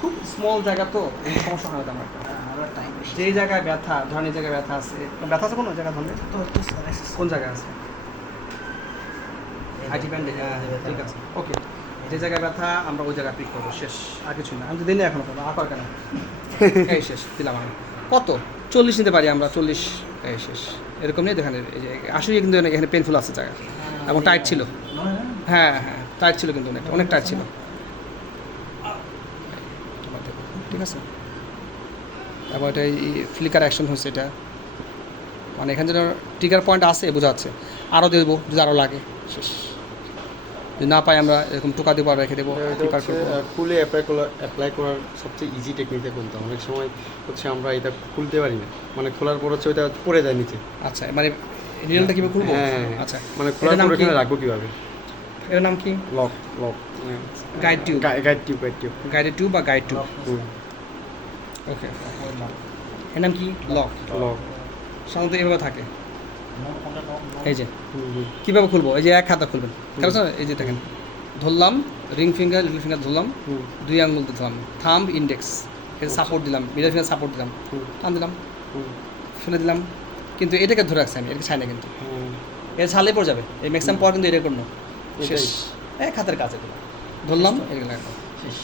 খুব স্মল জায়গা তো সমস্যা হয় তেমন একটা। যেই জায়গায় ব্যথা ধরেন এই জায়গায় ব্যথা আছে, ব্যথা আছে কোনো জায়গা ধরলে কোন জায়গায় আছে? আইটি ব্যান্ডে, হ্যাঁ ঠিক আছে, ওকে। যে জায়গায় ব্যথা আমরা ওই জায়গায় পিক করবো, শেষ। আর কিছু না, আমি তো দিনে এখনো করবো আকার কেন। এই শেষ দিলাম আমি। কত 40 নিতে পারি আমরা, 40। এই শেষ। এরকম নেই দেখেন, এই যে আসলে কিন্তু এখানে পেনফুল আছে জায়গা এবং টাইট ছিল। হ্যাঁ হ্যাঁ টাইট ছিল, কিন্তু অনেক অনেক টাইট ছিল। ঠিক আছে, এবং এটা ফ্লিকার অ্যাকশন হচ্ছে এটা, মানে এখানে যেন ট্রিগার পয়েন্ট আছে বোঝা যাচ্ছে। আরও দেবো যদি আরও লাগে, শেষ। যদি না পাই আমরা এরকম টোকা দেবো আর রেখে দেবো। খুলে অ্যাপ্লাই করার সবচেয়ে ইজি টেকনিকটা কোনটা? অনেক সময় হচ্ছে আমরা এটা খুলতে পারি না, মানে খোলার পর হচ্ছে ওইটা পড়ে যায় নিচে। আচ্ছা, মানে রিয়েলটা কীভাবে খুলবো? হ্যাঁ আচ্ছা, মানে খোলার পর এখানে রাখবো কীভাবে? এর নাম কি? Lock lock guide tube, guide tube guide tube guided tube বা গাইড টিউব। ওকে, এর নাম কি? লক। লক সাধারণত এভাবে থাকে। এই যে কীভাবে খুলবো? এই যে এক হাতে খুলবেন, কারণ এই যে দেখেন, ধরলাম রিং ফিঙ্গার লিটল ফিঙ্গার ধরলাম, 2 আঙুল দিলাম, থাম্ব ইন্ডেক্স এর সাপোর্ট দিলাম, মিডল ফিঙ্গার সাপোর্ট দিলাম, টান দিলাম, ফেলে দিলাম। কিন্তু এটাকে ধরে রাখছি আমি, এটাকে ছাই না কিন্তু, এটা ছাড়লেই পড়ে যাবে। এই ম্যাক্সিমাম পর কিন্তু এটা করবো শেষ। এক হাতের কাছে ধরলাম, এগুলো শেষ।